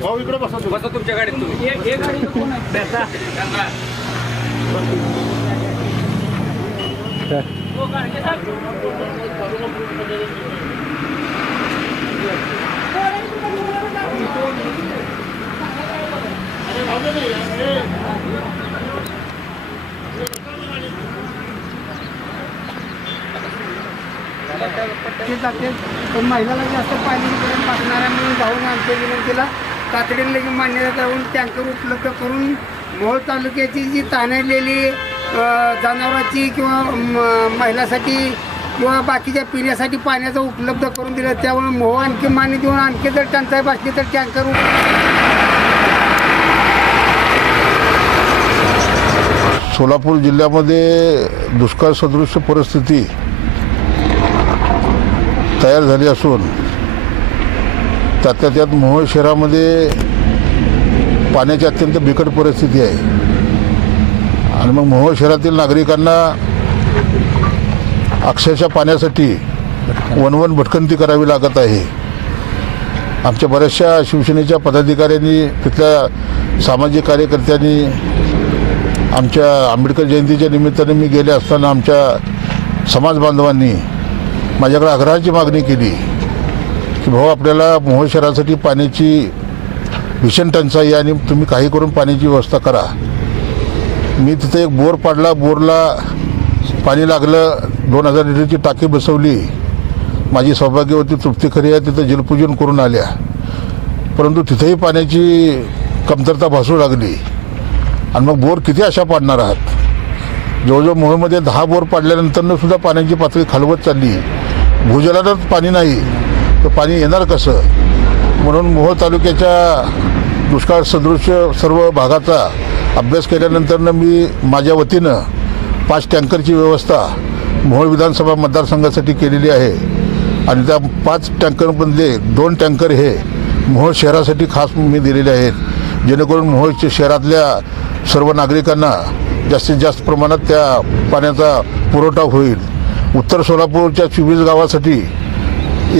भाऊ इकडे बसा तुमच्या गाडीत जाते पण महिलाला जास्त पाणी पाठवणाऱ्यामुळे जाऊन आमच्या विनंतीला तातडीने लगेच मान्यता देऊन टँकर उपलब्ध करून मोहोळ तालुक्याची जी ताणलेली जनावरांची किंवा महिलासाठी किंवा बाकीच्या पिण्यासाठी पाण्याचं उपलब्ध करून दिलं. त्यामुळे मोहोळ आणखी मान्य देऊन आणखी जर टंचाई भासली तर टँकर सोलापूर जिल्ह्यामध्ये दुष्काळ सदृश परिस्थिती तयार झाली असून त्यात मोहोळ शहरामध्ये पाण्याची अत्यंत बिकट परिस्थिती आहे आणि मग मोहोळ शहरातील नागरिकांना अक्षरशः पाण्यासाठी वनवन भटकंती करावी लागत आहे. आमच्या बऱ्याचशा शिवसेनेच्या पदाधिकाऱ्यांनी तिथल्या सामाजिक कार्यकर्त्यांनी आमच्या आंबेडकर जयंतीच्या निमित्ताने मी गेले असताना आमच्या समाज बांधवांनी माझ्याकडे आग्रहाची मागणी केली की भाऊ आपल्याला मोहोळ शहरासाठी पाण्याची भीषण टंचाई आणि तुम्ही काही करून पाण्याची व्यवस्था करा. मी तिथे एक बोर पाडला, बोरला पाणी लागलं, 2000 लिटरची टाकी बसवली. माझी सौभाग्यवती तृप्ती खरे आहे तिथं जलपूजन करून आल्या, परंतु तिथेही पाण्याची कमतरता भासू लागली. आणि मग बोर किती अशा पाडणार आहात? जवळजवळ मोहोळमध्ये 10 बोर पाडल्यानंतरनं सुद्धा पाण्याची पातळी खालवत चालली. भूजलातच पाणी नाही तर पाणी येणार कसं? म्हणून मोहोळ तालुक्याच्या दुष्काळ सदृश सर्व भागाचा अभ्यास केल्यानंतरनं मी माझ्या वतीनं 5 टँकरची व्यवस्था मोहोळ विधानसभा मतदारसंघासाठी केलेली आहे. आणि त्या 5 टँकरमधले 2 टँकर हे मोहोळ शहरासाठी खास मी दिलेले आहेत, जेणेकरून मोहोळ शहरातल्या सर्व नागरिकांना जास्तीत जास्त प्रमाणात त्या पाण्याचा पुरवठा होईल. उत्तर सोलापूरच्या 24 गावासाठी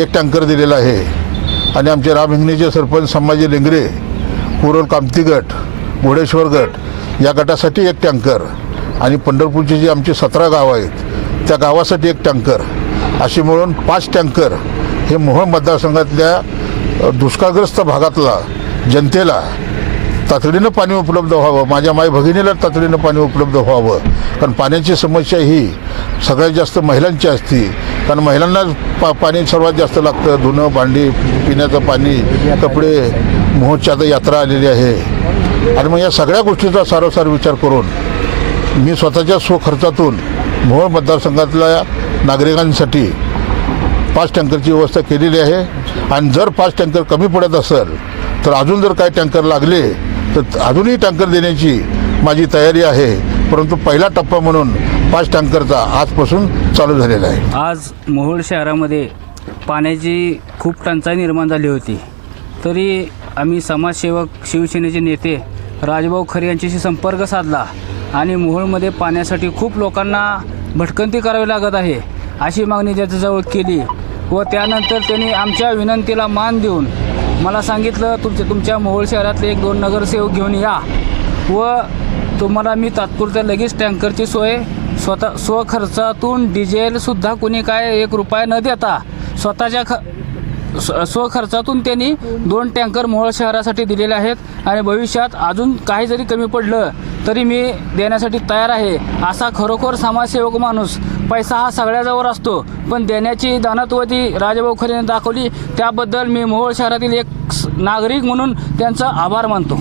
1 टँकर दिलेला आहे आणि आमचे रामहिंगणीचे सरपंच संभाजी लेंगरे, कुरोल कामती गट, घोडेश्वर गट या गटासाठी 1 टँकर आणि पंढरपूरची जी आमची 17 गावं आहेत त्या गावासाठी 1 टँकर अशी मिळून 5 टँकर हे मोहोळ मतदारसंघातल्या दुष्काळग्रस्त भागातला जनतेला तातडीनं पाणी उपलब्ध व्हावं, माझ्या माय भगिनीला तातडीनं पाणी उपलब्ध व्हावं. कारण पाण्याची समस्या ही सगळ्यात जास्त महिलांची असते, कारण महिलांना पाणी सर्वात जास्त लागतं. धुणं, भांडी, पिण्याचं पाणी, कपडे. मोहोळची आता यात्रा आलेली आहे आणि मग या सगळ्या गोष्टीचा सारोसार विचार करून मी स्वतःच्या स्वखर्चातून मोहोळ मतदारसंघातल्या नागरिकांसाठी 5 टँकरची व्यवस्था केलेली आहे. आणि जर 5 टँकर कमी पडत असेल तर अजून जर काही टँकर लागले तर अजूनही टँकर देण्याची माझी तयारी आहे. परंतु पहिला टप्पा म्हणून 5 टँकरचा आजपासून चालू झालेला आहे. आज मोहोळ शहरामध्ये पाण्याची खूप टंचाई निर्माण झाली होती, तरी आम्ही समाजसेवक शिवसेनेचे नेते राजभाऊ खरे यांच्याशी संपर्क साधला आणि मोहोळमध्ये पाण्यासाठी खूप लोकांना भटकंती करावी लागत आहे अशी मागणी त्याच्याजवळ केली व त्यानंतर त्यांनी आमच्या विनंतीला मान देऊन मला सांगितलं तुमच्या मोहोळ शहरातले 1-2 नगरसेवक घेऊन या व तुम्हाला मी तात्पुरत्या लगेच टँकरची सोय स्वखर्चातून डिझेलसुद्धा कोणी काय 1 रुपया न देता स्वतःच्या स्वखर्चातून त्यांनी 2 टँकर मोहोळ शहरासाठी दिलेले आहेत आणि भविष्यात अजून काही जरी कमी पडलं तरी मी देण्यासाठी तयार आहे. असा खरोखर समाजसेवक माणूस. पैसा हा सगळ्याजवळ असतो, पण देण्याची दानत्वती राजभाऊ खरेने दाखवली, त्याबद्दल मी मोहोळ शहरातील एक नागरिक म्हणून त्यांचा आभार मानतो.